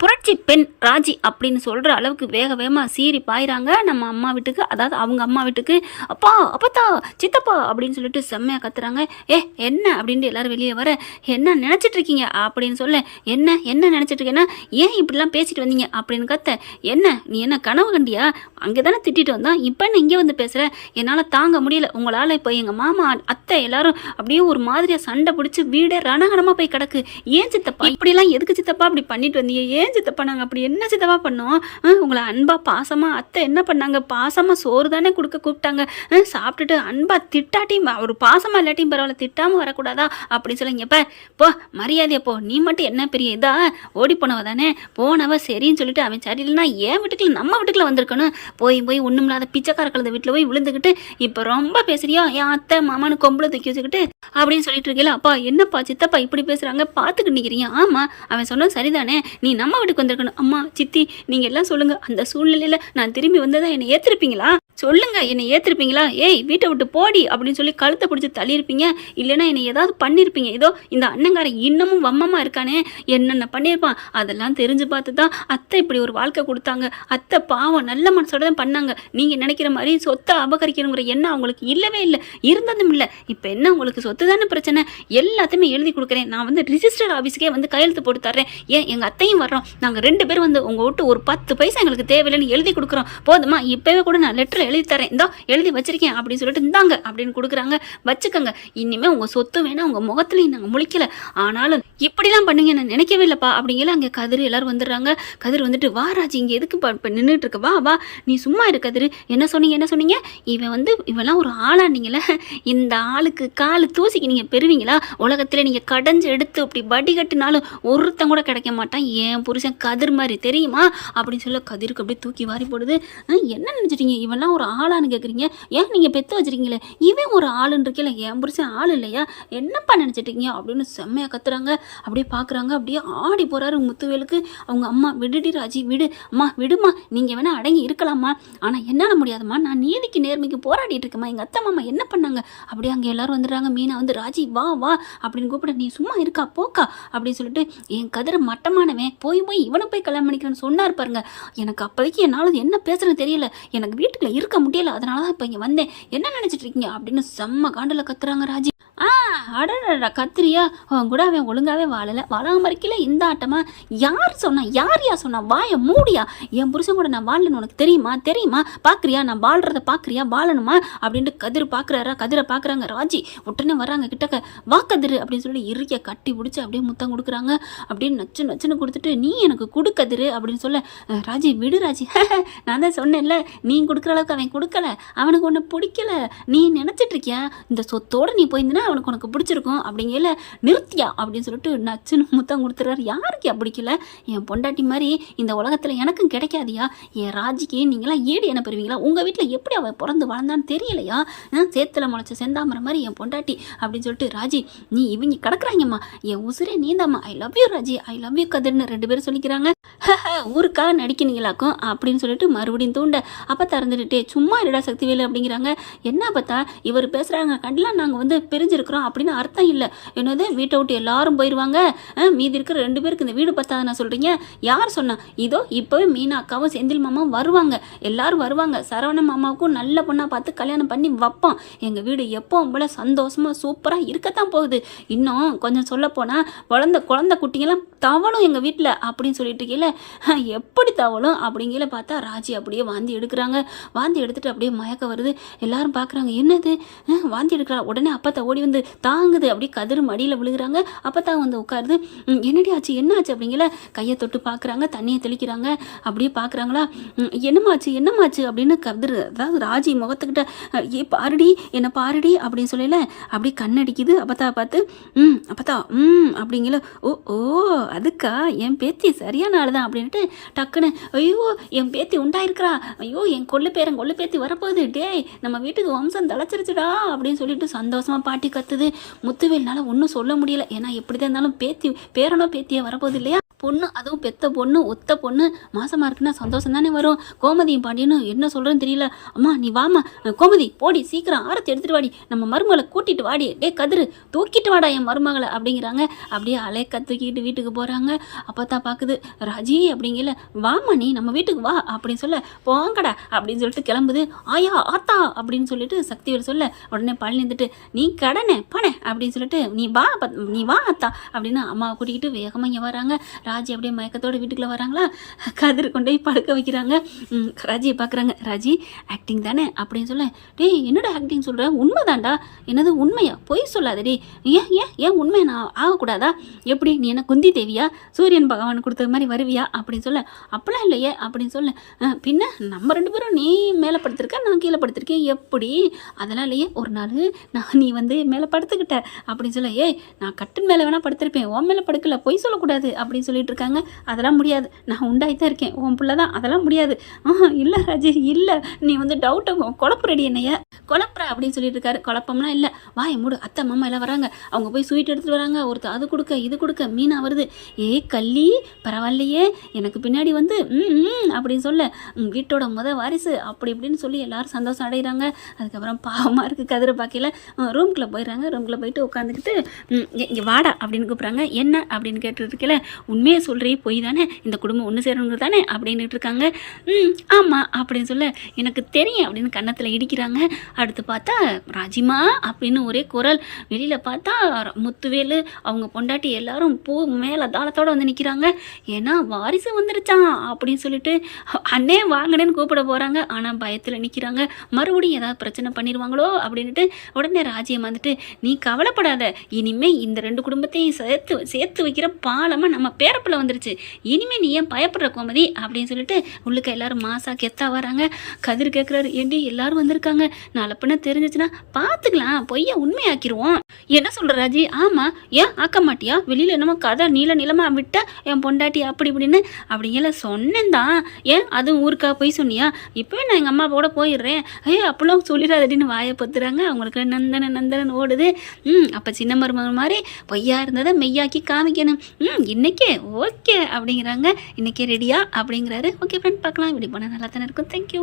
புரட்சி பெண் ராஜி அப்படின்னு சொல்கிற அளவுக்கு வேக வேகமாக சீறி பாயிறாங்க நம்ம அம்மா வீட்டுக்கு. அதாவது அவங்க அம்மா வீட்டுக்கு அப்பா அப்பத்தா சித்தப்பா அப்படின்னு சொல்லிட்டு செம்மையாக கத்துறாங்க. ஏ என்ன? அப்படின்ட்டு எல்லாரும் வெளியே வர என்ன நினச்சிட்டு இருக்கீங்க? அப்படின்னு சொல்ல என்ன என்ன நினச்சிட்டு இருக்கேன்னா ஏன் இப்படிலாம் பேசிட்டு வந்தீங்க? அப்படின்னு கத்த என்ன நீ என்ன கனவு கண்டியா? அங்கே தானே திட்டிட்டு வந்தான் இப்போ என்ன இங்கே வந்து பேசுகிற என்னால் தாங்க முடியல. உங்களால் இப்போ எங்கள் மாமா அத்தை எல்லாரும் அப்படியே ஒரு மாதிரியாக சண்டை பிடிச்சி வீடே ரணகணமாக போய் கிடக்கு. ஏன் சித்தப்பா? இப்படிலாம் எதுக்கு சித்தப்பா? அப்படி பண்ணிட்டு வந்தீங்க? ஏன் சித்தப்பா நாங்கள் அப்படி என்ன சித்தப்பா பண்ணோம்? ஆ, உங்களை அன்பா பாசமாக அத்தை என்ன பண்ணாங்க? பாசமாக சோறு தானே கொடுக்க கூப்பிட்டாங்க. சாப்பிட்டுட்டு அன்பா திட்டாட்டியும் ஒரு பாசமாக இல்லாட்டியும் பரவாயில்ல திட்டாமல் வரக்கூடாதா? அப்படின்னு சொல்லிங்கப்ப போ போ போ. நீ மட்டும் என்ன பெரிய இதா? ஓடி போனவ தானே? போனவ சரின்னு சொல்லிட்டு அவன் சரியில்லைனா ஏன் வீட்டுக்குள்ள நம்ம வீட்டுக்குள்ள வந்திருக்கணும். போய் போய் ஒன்றும் இல்லாத பிச்சைக்கார கலந்த வீட்டில் போய் விழுந்துக்கிட்டு இப்போ ரொம்ப பேசுறியா? என் அத்தை மாமான்னு கொம்பளை தூக்கி வச்சுக்கிட்டு அப்படின்னு சொல்லிட்டு இருக்கீங்களா அப்பா என்னப்பா சித்தப்பா இப்படி பேசுகிறாங்க பார்த்துக்கிட்டு நிற்கிறீங்க ஆமா அவன் சொன்னது சரிதானே? நீ நம்ம வீட்டுக்கு வந்திருக்கணும். அம்மா சித்தி நீங்கள் எல்லாம் சொல்லுங்கள் அந்த சூழ்நிலையில் நான் திரும்பி வந்ததா என்னை ஏற்றிருப்பீங்களா சொல்லுங்க என்னை ஏத்திருப்பீங்களா? ஏய் வீட்டை விட்டு போடி அப்படின்னு சொல்லி கழுத்தை பிடிச்சி தள்ளியிருப்பீங்க. இல்லைன்னா என்னை ஏதாவது பண்ணியிருப்பீங்க. ஏதோ இந்த அண்ணங்காரன் இன்னமும் வம்மமாக இருக்கானே. என்னென்ன பண்ணியிருப்பான்? அதெல்லாம் தெரிஞ்சு பார்த்து தான் அத்தை இப்படி ஒரு வாழ்க்கை கொடுத்தாங்க. அத்தை பாவம் நல்ல மனசோட தான் பண்ணாங்க. நீங்கள் நினைக்கிற மாதிரி சொத்தை அபகரிக்கணுங்கிற எண்ணம் அவங்களுக்கு இல்லவே இல்லை. இருந்ததும் இல்லை. இப்போ என்ன உங்களுக்கு சொத்து தானே பிரச்சனை? எல்லாத்தையுமே எழுதி கொடுக்குறேன். நான் வந்து ரிஜிஸ்டர் ஆஃபீஸுக்கே வந்து கையெழுத்து போட்டு தர்றேன். ஏன்? எங்கள் அத்தையும் வர்றோம். நாங்கள் ரெண்டு பேரும் வந்து உங்கள் விட்டு ஒரு பத்து பைசா எங்களுக்கு தேவையில்லைன்னு எழுதி கொடுக்குறோம். போதுமா? இப்போவே கூட நான் லெட்டர் எழுதி தரேன் இந்தோ எழுதி வச்சிருக்கேன் அப்படின்னு சொல்லிட்டு இந்தாங்க அப்படின்னு கொடுக்குறாங்க. வச்சுக்கோங்க. இனிமே உங்கள் சொத்து வேணா உங்கள் முகத்துலையும் நாங்கள் முழிக்கல. ஆனாலும் இப்படிலாம் பண்ணுங்க நான் நினைக்கவே இல்லைப்பா அப்படிங்கிற அங்கே கதிர் எல்லாரும் வந்துடுறாங்க. கதிர் வந்துட்டு வா ராஜி இங்கே எதுக்கு இப்போ நின்றுட்டு இருக்க வா வா. நீ சும்மா இரு கதிர். என்ன சொன்னீங்க என்ன சொன்னீங்க? இவன் வந்து இவெல்லாம் ஒரு ஆளானீங்களே இந்த ஆளுக்கு காலு தூசிக்கு நீங்கள் பெறுவீங்களா? உலகத்தில் நீங்கள் கடைஞ்சு எடுத்து அப்படி வடிகட்டினாலும் ஒருத்தன் கூட கிடைக்க மாட்டான். என் புருஷன் கதிர் மாதிரி தெரியுமா? அப்படின்னு சொல்ல கதிருக்கு அப்படியே தூக்கி வாரி போடுது. ஆ, என்ன நினச்சிட்டீங்க? இவெல்லாம் ஒரு ஆளான்னு கேட்குறீங்க ஏன் நீங்கள் பெற்று வச்சிருக்கீங்களே? இவன் ஒரு ஆளுன்னு இருக்கல என் புருஷன் ஆள் இல்லையா? என்னப்பா நினச்சிட்டீங்க அப்படின்னு செம்மையாக கத்துறாங்க. அப்படியே பார்க்குறாங்க அப்படியே ஆடி போகிறாரு முத்துவேலுக்கு. அவங்க அம்மா விடுடி ராஜி விடு. அம்மா விடுமா. நீங்கள் வேணால் அடங்கி இருக்கலாமா? ஆனால் என்னால் முடியாதும்மா. நான் நீதிக்கு நேர்மைக்கு போராடிட்டு இருக்கேம்மா. எங்கள் அத்தை மாமா என்ன பண்ணாங்க? அப்படியே அங்கே எல்லாரும் வந்துடுறாங்க. மீனா வந்து ராஜி வா வா. அப்படின்னு கூப்பிட நீ சும்மா இருக்கா? போக்கா. அப்படின்னு சொல்லிட்டு என் கதிரை மட்டமானவன். போய் போய் இவனை போய் கல்யாணம் பண்ணிக்கிறேன்னு சொன்னார் பாருங்க. எனக்கு அப்போதைக்கு என்னால் என்ன பேசுறது தெரியல. எனக்கு வீட்டுக்குள்ள இருக்க முடியல. அதனால தான் இப்போ இங்கே வந்தேன். என்ன நினச்சிட்டு இருக்கீங்க? அப்படின்னு செம்ம காண்டில் கத்துறாங்க ராஜி. ஆ அடடா கத்திரியா? அவன் கூட அவன் ஒழுங்காவே வாழலை. வாழாம இருக்கல இந்த ஆட்டமா? யார் சொன்னா யார் யா சொன்னா வாய மூடியா? என் புருஷன் கூட நான் வாழலன்னு உனக்கு தெரியுமா? தெரியுமா? பார்க்குறியா நான் வாழ்கிறத பார்க்குறியா வாழணுமா? அப்படின்ட்டு கதிர் பார்க்குறாரா கதிரை பார்க்குறாங்க ராஜி. உடனே வராங்க கிட்டக்க வா கதிர் அப்படின்னு சொல்லி இறுக்கிய கட்டி பிடிச்சி அப்படியே முத்தம் கொடுக்குறாங்க. அப்படியே நச்சு நச்சுன்னு கொடுத்துட்டு நீ எனக்கு கொடு கதிர் அப்படின்னு சொல்ல ராஜி விடு ராஜி. நான் தான் சொன்னேன்ல நீ கொடுக்குற அளவுக்கு அவன் கொடுக்கல. அவனுக்கு ஒன்று பிடிக்கல. நீ நினச்சிட்டு இருக்கியா? இந்த சொத்தோடு நீ போயிருந்தனா அவனுக்கு உனக்கு பிடிச்சிருக்கும் அப்படிங்கல நிறுத்தியா அப்படின்னு சொல்லிட்டு நச்சுன்னு முத்தம் கொடுத்துறாரு. யாருக்கு பிடிக்கல? என் பொண்டாட்டி மாதிரி இந்த உலகத்தில் எனக்கும் கிடைக்காதியா? என் ராஜிக்கு நீங்களாம் ஏடி என்ன பெறுவீங்களா? உங்கள் வீட்டில் எப்படி அவள் பிறந்து வளர்ந்தான்னு தெரியலையா? சேத்துல முளைச்ச செந்தாமரை மாதிரி என் பொண்டாட்டி அப்படின்னு சொல்லிட்டு ராஜி நீ இவங்க கிடக்குறாங்கம்மா. என் உசுரே நீந்தாம்மா. I love you Raji. I love you கதிர்னு ரெண்டு பேரும் சொல்லிக்கிறாங்க. ஊருக்காக நடிக்கிறீங்களாக்கும் அப்படின்னு சொல்லிட்டு மறுபடியும் தூண்ட அப்போ திறந்துட்டுட்டே சும்மா இருடா சக்திவேலு அப்படிங்கிறாங்க. என்ன பார்த்தா இவர் பேசுகிறாங்க கண்டலாம் நாங்கள் வந்து பிரிஞ்சிருக்கிறோம். அப்படி அப்படின்னு அர்த்தம் இல்லை. என்னது? வீட்டை விட்டு எல்லாரும் போயிடுவாங்க மீதி இருக்கிற ரெண்டு பேருக்கு இந்த வீடு பத்தாத நான் சொல்கிறீங்க யார் சொன்னா? இதோ இப்போவே மீனா அக்காவும் செந்தில் மாமாவும் வருவாங்க. எல்லாரும் வருவாங்க. சரவண மாமாவுக்கும் நல்ல பொண்ணாக பார்த்து கல்யாணம் பண்ணி வைப்போம் எங்கள் வீடு எப்பவும் போல சந்தோஷமாக சூப்பராக இருக்கத்தான் போகுது. இன்னும் கொஞ்சம் சொல்லப்போனால் குழந்த குழந்த குட்டிங்கெல்லாம் தவளும் எங்கள் வீட்டில் அப்படின்னு சொல்லிட்டு இருக்கீங்கள எப்படி தவளும் அப்படிங்கிற பார்த்தா ராஜி அப்படியே வாந்தி எடுக்கிறாங்க. வாந்தி எடுத்துட்டு அப்படியே மயக்க வருது. எல்லாரும் பார்க்குறாங்க என்னது? வாந்தி எடுக்கிறா. உடனே அப்பத்தை ஓடி வந்து தாங்குது. அப்படியே கதிர் மடியில் விழுகிறாங்க. தான் வந்து உட்காருது. என்னடி ஆச்சு? என்ன ஆச்சு? அப்படிங்கிற கையை தொட்டு பார்க்குறாங்க தண்ணியை தெளிக்கிறாங்க. அப்படியே பார்க்குறாங்களா என்னமாச்சு? என்னமாச்சு? அப்படின்னு கதிர் அதாவது ராஜி முகத்துக்கிட்ட ஏ பாருடி என்னை பாருடி அப்படின்னு சொல்லல. அப்படி கண்ணடிக்குது. அப்பத்தா பார்த்து ம் அப்பத்தா ம் அப்படிங்கிற ஓ ஓ அதுக்கா? என் பேத்தி சரியான ஆள் தான் அப்படின்ட்டு டக்குன்னு ஐயோ என் பேத்தி உண்டாயிருக்கிறா. ஐயோ என் கொள்ளு பேரன் கொள்ளு பேத்தி வரப்போகுது. டேய் நம்ம வீட்டுக்கு வம்சம் தலைச்சிருச்சுடா அப்படின்னு சொல்லிட்டு சந்தோஷமா பாட்டி கத்துது. முத்துவேல்னால ஒன்றும் சொல்ல முடியல. ஏன்னா எப்படி தான் இருந்தாலும் பேத்தி பேரனோ பேத்தியே வரப்போகுது இல்லையா? பொண்ணு அதுவும் பெத்த பொண்ணு ஒத்த பொண்ணு மாசமாக இருக்குன்னா சந்தோஷம் தானே வரும். கோமதியும் பாண்டியனும் என்ன சொல்கிறேன்னு தெரியல. அம்மா நீ வாமா கோமதி போடி சீக்கிரம் ஆரத்தி எடுத்துட்டு வாடி. நம்ம மருமகளை கூட்டிட்டு வாடி. டே கதிரு தூக்கிட்டு வாடா என் மருமகளை அப்படிங்கிறாங்க. அப்படியே அலைக்க தூக்கிட்டு வீட்டுக்கு போகிறாங்க அப்போ தான் பார்க்குது ராஜி அப்படிங்கல வாமா நீ நம்ம வீட்டுக்கு வா அப்படின்னு சொல்ல போங்கடா அப்படின்னு சொல்லிட்டு கிளம்புது. ஆயா ஆத்தா அப்படின்னு சொல்லிட்டு சக்திவேல் சொல்ல உடனே பழனி இருந்துட்டு நீ கடனே பணே அப்படின்னு சொல்லிட்டு நீ வா பத்- நீ வா அத்தா அப்படின்னு அம்மாவை கூட்டிக்கிட்டு வேகமாக இங்கே வராங்க. ராஜி அப்படியே மயக்கத்தோட வீட்டுக்குள்ளே வராங்களா? கதிர் கொண்டு போய் படுக்க வைக்கிறாங்க. ராஜியை பார்க்குறாங்க. ராஜி ஆக்டிங் தானே? அப்படின்னு சொல்ல டேய் என்னடா ஆக்டிங் சொல்கிற உண்மைதான்டா. என்னது உண்மையா? பொய் சொல்லாதடி ஏன் ஏன் ஏன் உண்மை நான் ஆகக்கூடாதா? எப்படி? நீ என்ன குந்தி தேவியா? சூரியன் பகவான் கொடுத்த மாதிரி வருவியா? அப்படின்னு சொல்ல அப்படிலாம் இல்லையே. அப்படின்னு சொல்ல பின்ன நம்ம ரெண்டு பேரும் நீ மேலே படுத்திருக்க நான் கீழே படுத்திருக்கேன். எப்படி? அதெல்லாம் இல்லையே. ஒரு நாள் நான் நீ வந்து மேலே படுத்துக்கிட்ட. அப்படின்னு சொல்ல ஏய் நான் கட்டின் மேலே வேணால் படுத்திருப்பேன். உன் மேலே படுக்கல. பொய் சொல்லக்கூடாது. அப்படின்னு சொல்லி சொல்லிட்டு இருக்காங்க அதெல்லாம் முடியாது. நான் உண்டாகி தான் இருக்கேன். உன் பிள்ளை தான் அதெல்லாம் முடியாது. ஆ இல்லை ராஜி இல்லை. நீ வந்து டவுட்டை குழப்புறடி என்னைய? குழப்புற அப்படின்னு சொல்லிட்டு இருக்காரு. குழப்பம்லாம் இல்லை. வாய மூடு. அத்தை மாமா எல்லாம் வராங்க. அவங்க போய் ஸ்வீட் எடுத்துட்டு வராங்க. ஒருத்தர் அது கொடுக்க இது கொடுக்க மீனா வருது. ஏ கள்ளி பரவாயில்லையே. எனக்கு பின்னாடி வந்து ம் ம் அப்படின்னு சொல்ல. வீட்டோட முத வாரிசு. அப்படி இப்படின்னு சொல்லி எல்லாரும் சந்தோஷம் அடைகிறாங்க அதுக்கப்புறம் பாவமாக இருக்குது கதிரை பார்க்கல ரூம்குள்ளே போயிடுறாங்க. ரூம்குள்ளே போயிட்டு உட்காந்துக்கிட்டு இங்கே வாடா அப்படின்னு கூப்பிட்றாங்க. என்ன அப்படின்னு கேட்டுட்டு உண்மையை சொல்கிறே பொய் தானே? இந்த குடும்பம் ஒன்று சேரணுங்க தானே? அப்படின்னுட்டு இருக்காங்க. ம் ஆமாம் அப்படின்னு சொல்ல. எனக்கு தெரியும் அப்படின்னு கன்னத்தில் இடிக்கிறாங்க. அடுத்து பார்த்தா ராஜிமா அப்படின்னு ஒரே குரல். வெளியில் பார்த்தா முத்துவேலு அவங்க பொண்டாட்டி எல்லாரும் பூ மேலே தாளத்தோடு வந்து நிற்கிறாங்க ஏன்னா வாரிசு வந்துருச்சான் அப்படின்னு சொல்லிட்டு அண்ணே வாங்கினேன்னு கூப்பிட போகிறாங்க ஆனால் பயத்தில் நிற்கிறாங்க மறுபடியும் ஏதாவது பிரச்சனை பண்ணிடுவாங்களோ அப்படின்ட்டு உடனே ராஜ்யம் வந்துட்டு நீ கவலைப்படாத. இனிமே இந்த ரெண்டு குடும்பத்தையும் சேர்த்து சேர்த்து வைக்கிற பாலமாக நம்ம பேரப்பில் வந்துருச்சு. இனிமே நீ ஏன் பயப்படுற கோமதி? அப்படின்னு சொல்லிட்டு உள்ளுக்க எல்லாரும் மாசா கெத்தா வராங்க. கதிர் கேட்குறாரு ஏண்டி எல்லாரும் வந்திருக்காங்க. நான் கலப்புன்னு தெரிஞ்சிச்சுன்னா பார்த்துக்கலாம் பொய்ய உண்மையாக்கிருவோம். என்ன சொல்ற ராஜி? ஆமாம் ஏன் ஆக்க மாட்டியா? வெளியில் என்னமோ கதை நீள நிலமாக விட்ட என் பொண்டாட்டி அப்படி இப்படின்னு. அப்படிங்கல சொன்னேன் தான் ஏன்? அதுவும் ஊருக்கா போய் சொன்னியா? இப்போவே நான் எங்கள் அம்மா கூட போயிடுறேன். ஐயோ அப்பெல்லாம் சொல்லிடாதடின்னு வாயை பொத்துறாங்க. அவங்களுக்கு நந்தன நந்தனன் ஓடுது. ம் அப்போ சின்ன மருமகன் மாதிரி பொய்யா இருந்ததை மெய்யாக்கி காமிக்கணும். ம் இன்னைக்கே ஓகே அப்படிங்கிறாங்க. இன்னைக்கே ரெடியா அப்படிங்கிறாரு. ஓகே ஃப்ரெண்ட் பார்க்கலாம். இப்படி போனால் நல்லா தானே இருக்கும். தேங்க்யூ